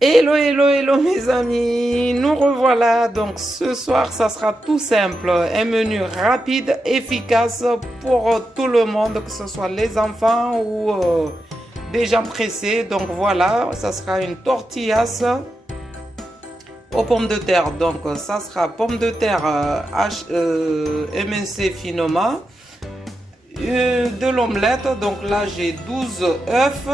Hello, hello, hello mes amis, nous revoilà. Donc ce soir, ça sera tout simple, un menu rapide, efficace pour tout le monde, que ce soit les enfants ou des gens pressés. Donc voilà, ça sera une tortillas aux pommes de terre. Donc ça sera pommes de terre émincées finement, de l'omelette. Donc là j'ai 12 œufs,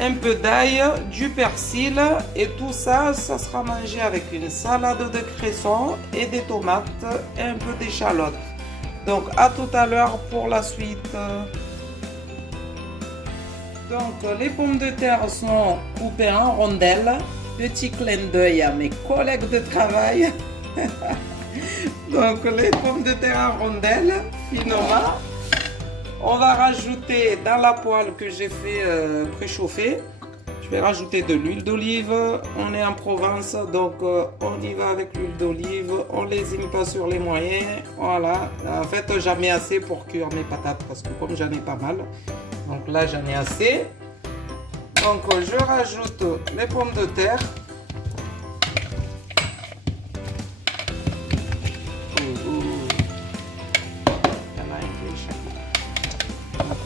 un peu d'ail, du persil et tout ça, ça sera mangé avec une salade de cresson et des tomates et un peu d'échalote. Donc à tout à l'heure pour la suite. Donc les pommes de terre sont coupées en rondelles. Petit clin d'œil à mes collègues de travail. Donc les pommes de terre en rondelles, finement. On va rajouter dans la poêle que j'ai fait préchauffer. Je vais rajouter de l'huile d'olive. On est en Provence, donc on y va avec l'huile d'olive. On lésine pas sur les moyens. Voilà. En fait, j'en mets assez pour cuire mes patates parce que comme j'en ai pas mal, donc là j'en ai assez. Donc je rajoute les pommes de terre.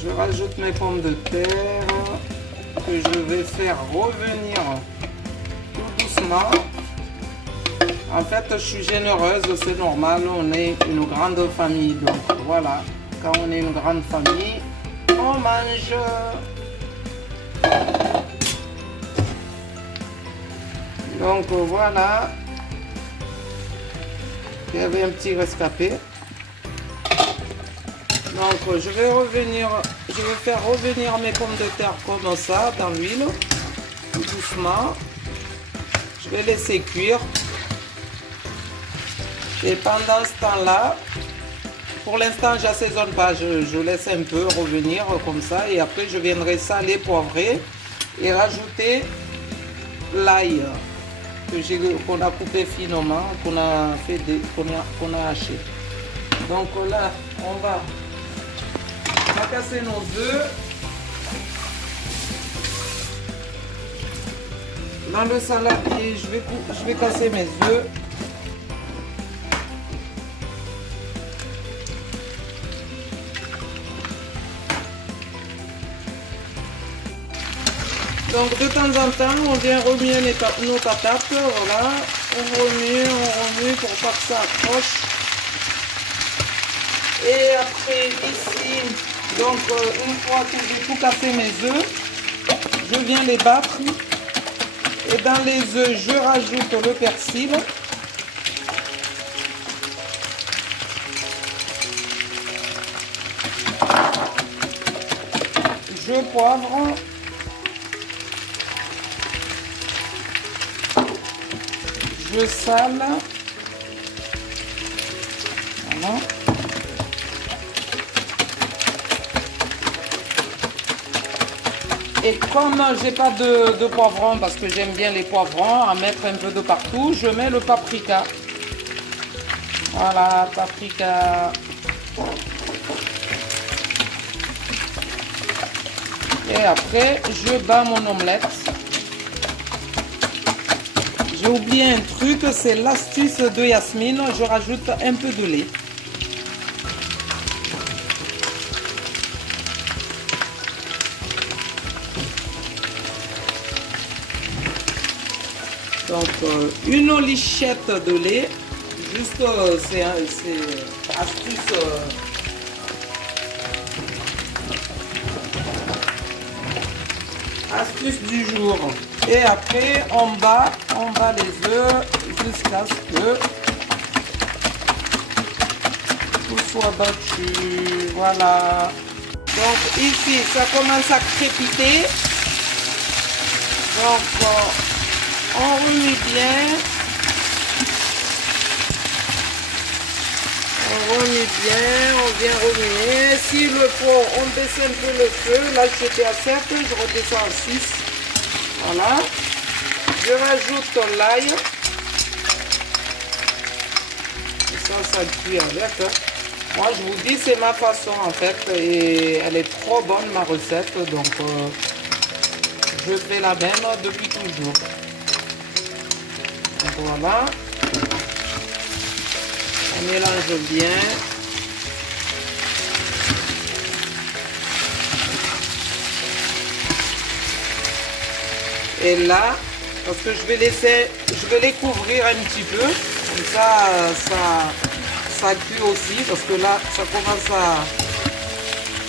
Je rajoute mes pommes de terre que je vais faire revenir tout doucement. En fait, je suis généreuse, c'est normal, on est une grande famille. Donc voilà, quand on est une grande famille, on mange. Donc voilà, il y avait un petit rescapé. Donc je vais faire revenir mes pommes de terre comme ça dans l'huile, tout doucement. Je vais laisser cuire. Et pendant ce temps-là, pour l'instant j'assaisonne pas, je laisse un peu revenir comme ça et après je viendrai saler, poivrer et rajouter l'ail qu'on a coupé finement, qu'on a haché. Donc là, on va casser nos œufs dans le saladier. Je vais casser mes œufs. Donc de temps en temps on vient remuer nos patates. Voilà, on remue pour pas que ça accroche. Et après ici, donc une fois que j'ai tout cassé mes œufs, je viens les battre. Et dans les œufs, je rajoute le persil. Je poivre. Je sale. Voilà. Et comme j'ai pas de poivron, parce que j'aime bien les poivrons, à mettre un peu de partout, je mets le paprika. Voilà, paprika. Et après, je bats mon omelette. J'ai oublié un truc, c'est l'astuce de Yasmine. Je rajoute un peu de lait. Donc une lichette de lait, juste c'est astuce. Astuce du jour. Et après on bat les œufs jusqu'à ce que tout soit battu. Voilà. Donc ici ça commence à crépiter. Donc on remue bien. On vient remuer. S'il le faut, on baisse un peu le feu. Là, j'étais à 7, je redescends à 6. Voilà. Je rajoute l'ail. Et ça cuit avec. Moi, je vous dis, c'est ma façon en fait. Et elle est trop bonne, ma recette. Donc, je fais la même depuis toujours. voilà. On mélange bien. Et là, parce que je vais les couvrir un petit peu. Comme ça cuit aussi. Parce que là, ça commence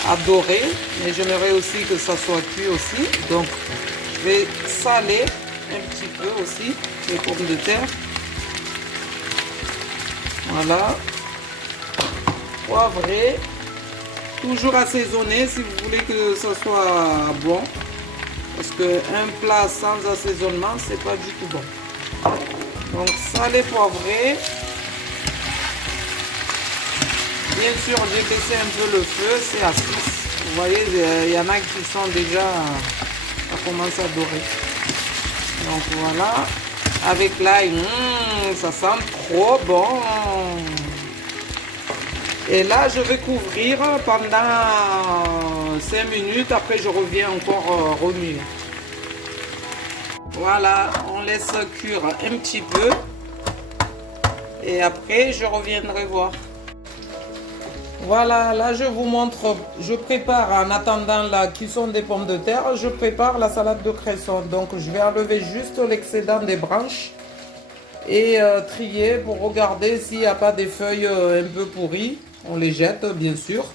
à dorer. Mais j'aimerais aussi que ça soit cuit aussi. Donc, je vais saler un petit peu aussi les pommes de terre. Voilà. Poivrer. Toujours assaisonner si vous voulez que ça soit bon. Parce qu'un plat sans assaisonnement, c'est pas du tout bon. Donc, salé, poivré. Bien sûr, j'ai baissé un peu le feu, c'est à 6. Vous voyez, il y en a qui sont déjà... Ça commence à dorer. Donc, voilà. Avec l'ail, ça sent trop bon. Et là, je vais couvrir pendant 5 minutes. Après, je reviens encore remuer. Voilà, on laisse cuire un petit peu. Et après, je reviendrai voir. Voilà, là, je vous montre. Je prépare, en attendant la cuisson des pommes de terre, je prépare la salade de cresson. Donc, je vais enlever juste l'excédent des branches et trier pour regarder s'il n'y a pas des feuilles un peu pourries. On les jette, bien sûr.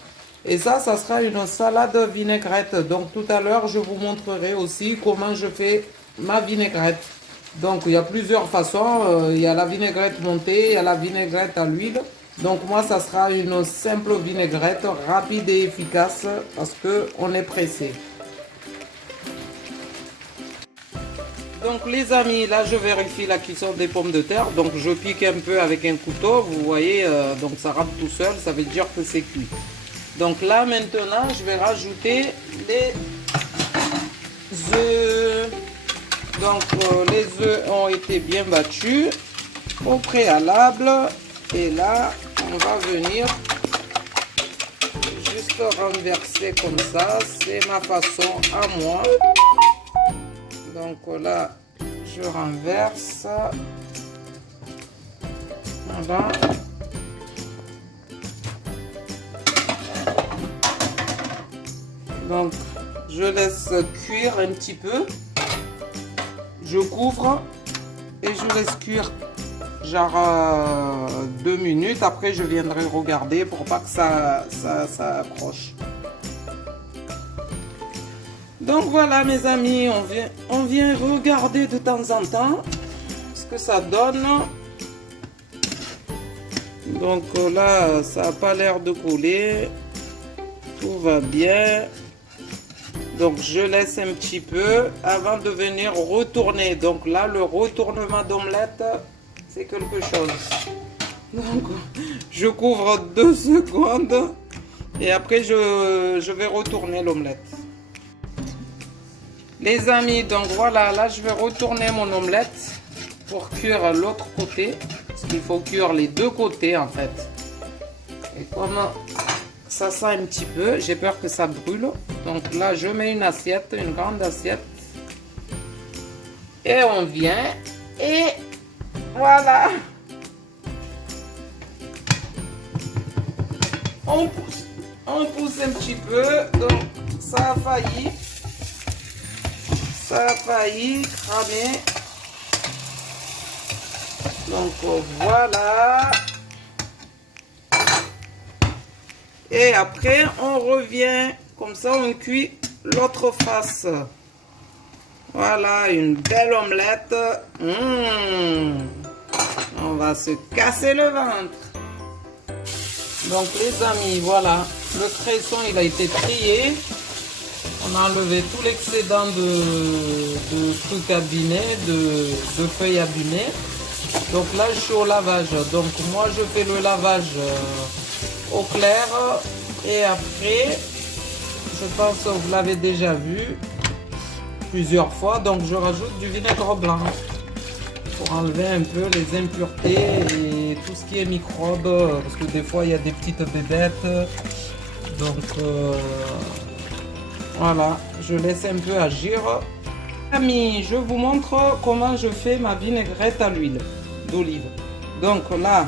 Et ça sera une salade vinaigrette. Donc, tout à l'heure, je vous montrerai aussi comment je fais ma vinaigrette. Donc, il y a plusieurs façons. Il y a la vinaigrette montée, il y a la vinaigrette à l'huile. Donc, moi, ça sera une simple vinaigrette rapide et efficace parce qu'on est pressé. Donc les amis, là je vérifie la cuisson des pommes de terre. Donc je pique un peu avec un couteau, vous voyez, donc ça rentre tout seul, ça veut dire que c'est cuit. Donc là maintenant, je vais rajouter les œufs. Donc les œufs ont été bien battus au préalable. Et là, on va venir juste renverser comme ça. C'est ma façon à moi. Donc là, je renverse. Voilà. Donc, je laisse cuire un petit peu. Je couvre et je laisse cuire genre 2 minutes. Après, je viendrai regarder pour pas que ça accroche. Donc voilà mes amis, on vient regarder de temps en temps ce que ça donne. Donc là, ça n'a pas l'air de couler. Tout va bien. Donc je laisse un petit peu avant de venir retourner. Donc là, le retournement d'omelette, c'est quelque chose. Donc je couvre 2 secondes et après je vais retourner l'omelette. Les amis, donc voilà, là je vais retourner mon omelette pour cuire l'autre côté. Parce qu'il faut cuire les 2 côtés en fait. Et comme ça sent un petit peu, j'ai peur que ça brûle. Donc là je mets une assiette, une grande assiette. Et on vient et voilà. On pousse un petit peu. Donc ça a failli. Ça a failli cramer. Donc voilà. Et après on revient. Comme ça on cuit l'autre face. Voilà, une belle omelette. On va se casser le ventre. Donc les amis, voilà. Le cresson il a été trié. On a enlevé tout l'excédent de trucs abîmés, de feuilles abîmées. Donc là, je suis au lavage. Donc moi, je fais le lavage au clair. Et après, je pense que vous l'avez déjà vu plusieurs fois. Donc je rajoute du vinaigre blanc pour enlever un peu les impuretés et tout ce qui est microbes. Parce que des fois, il y a des petites bébêtes. Donc... voilà, je laisse un peu agir. Amis, je vous montre comment je fais ma vinaigrette à l'huile. d'olive. Donc là,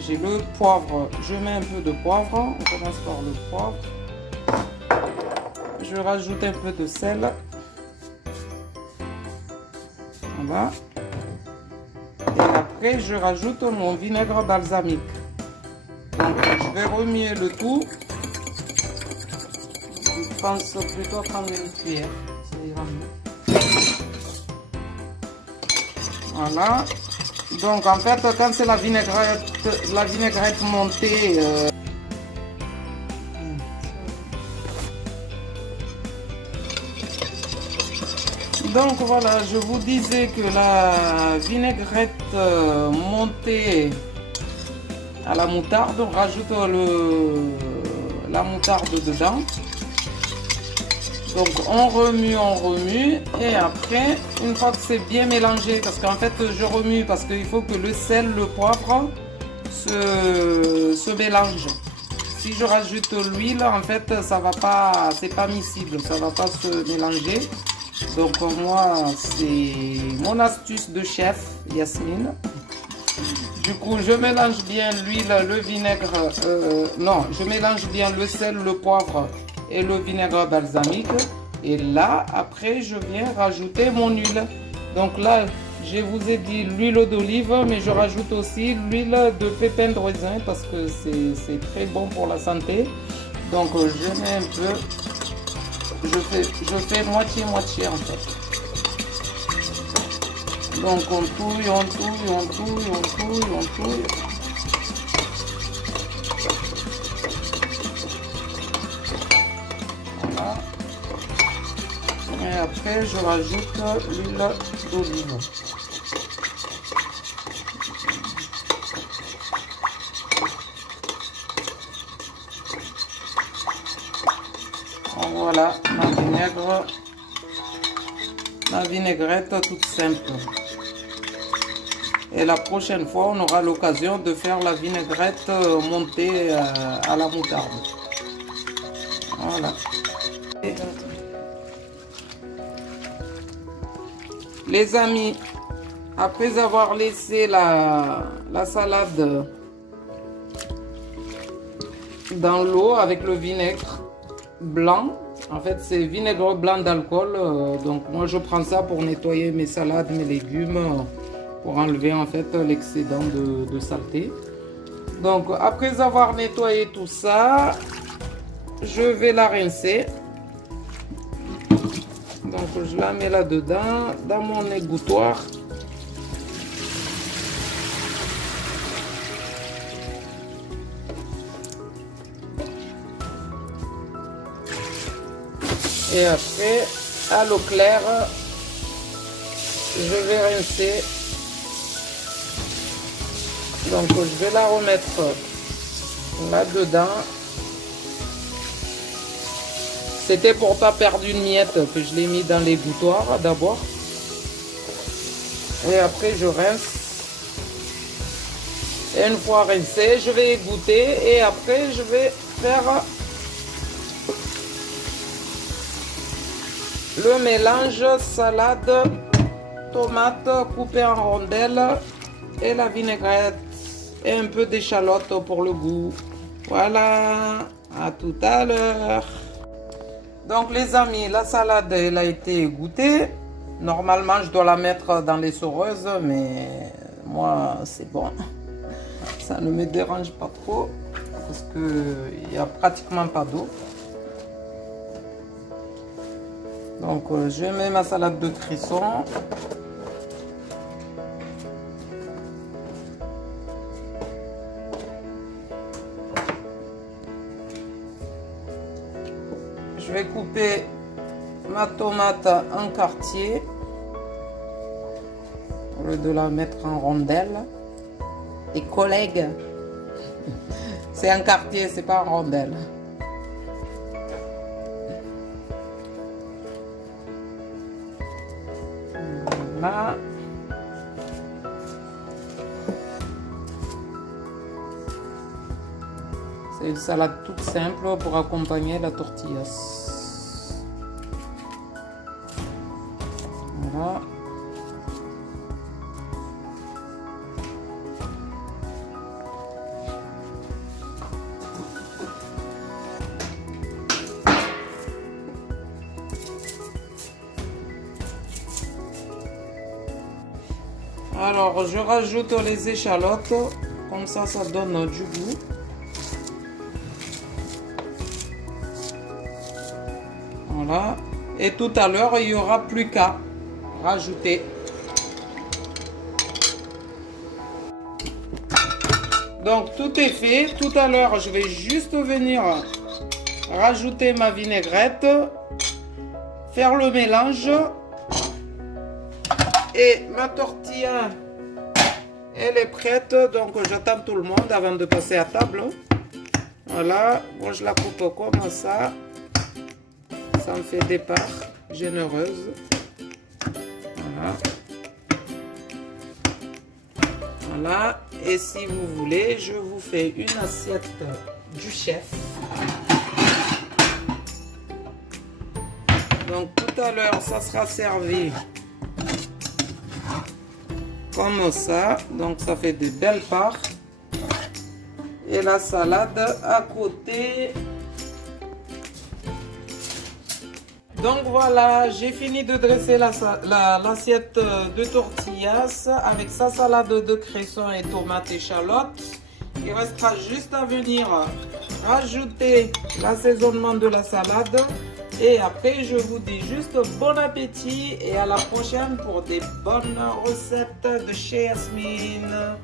j'ai le poivre. Je mets un peu de poivre. On commence par le poivre. Je rajoute un peu de sel. Voilà. Et après, je rajoute mon vinaigre balsamique. Donc, je vais remuer le tout. Je pense plutôt prendre une cuillère. Ça ira mieux. Voilà. Donc, en fait, quand c'est la vinaigrette montée... Donc voilà, je vous disais que la vinaigrette montée à la moutarde, on rajoute la moutarde dedans. Donc on remue et après, une fois que c'est bien mélangé, parce qu'en fait je remue parce qu'il faut que le sel, le poivre se mélange. Si je rajoute l'huile, en fait ça va pas, c'est pas miscible, ça va pas se mélanger. Donc moi, c'est mon astuce de chef, Yasmine. Du coup, je mélange bien l'huile, le vinaigre, non, je mélange bien le sel, le poivre et le vinaigre balsamique. Et là, après, je viens rajouter mon huile. Donc là, je vous ai dit l'huile d'olive, mais je rajoute aussi l'huile de pépins de raisin parce que c'est très bon pour la santé. Donc je mets un peu. Je fais moitié-moitié en fait. Donc on touille. Voilà. Et après je rajoute l'huile d'olive. Voilà ma vinaigrette toute simple. Et la prochaine fois, on aura l'occasion de faire la vinaigrette montée à la moutarde. Voilà. Et les amis, après avoir laissé la salade dans l'eau avec le vinaigre blanc, en fait c'est vinaigre blanc d'alcool, donc moi je prends ça pour nettoyer mes salades, mes légumes, pour enlever en fait l'excédent de saleté. Donc après avoir nettoyé tout ça, je vais la rincer. Donc je la mets là dedans dans mon égouttoir. Et après, à l'eau claire, je vais rincer. Donc je vais la remettre là-dedans. C'était pour pas perdre une miette que je l'ai mis dans l'égouttoir d'abord. Et après je rince. Et une fois rincé, je vais égoutter et après je vais faire le mélange salade, tomate coupée en rondelles et la vinaigrette et un peu d'échalote pour le goût. Voilà, à tout à l'heure. Donc les amis, la salade elle a été égouttée. Normalement je dois la mettre dans les soreuses, mais moi c'est bon. Ça ne me dérange pas trop parce qu'il n'y a pratiquement pas d'eau. Donc je mets ma salade de cresson. Je vais couper ma tomate en quartier au lieu de la mettre en rondelles. Et collègues, c'est un quartier, c'est pas en rondelles. Voilà. C'est une salade toute simple pour accompagner la tortillas. Voilà. Alors, je rajoute les échalotes, comme ça donne du goût. Voilà. Et tout à l'heure, il n'y aura plus qu'à rajouter. Donc, tout est fait. Tout à l'heure, je vais juste venir rajouter ma vinaigrette, faire le mélange. Et ma tortilla, elle est prête. Donc, j'attends tout le monde avant de passer à table. Voilà. Bon, je la coupe comme ça. Ça me fait des parts généreuses. Voilà. Voilà. Et si vous voulez, je vous fais une assiette du chef. Donc tout à l'heure, ça sera servi comme ça. Donc ça fait de belles parts. Et la salade à côté. Donc voilà, j'ai fini de dresser l'assiette de tortillas avec sa salade de cresson et tomates et échalotes. Il restera juste à venir rajouter l'assaisonnement de la salade. Et après, je vous dis juste bon appétit et à la prochaine pour des bonnes recettes de chez Yasmine.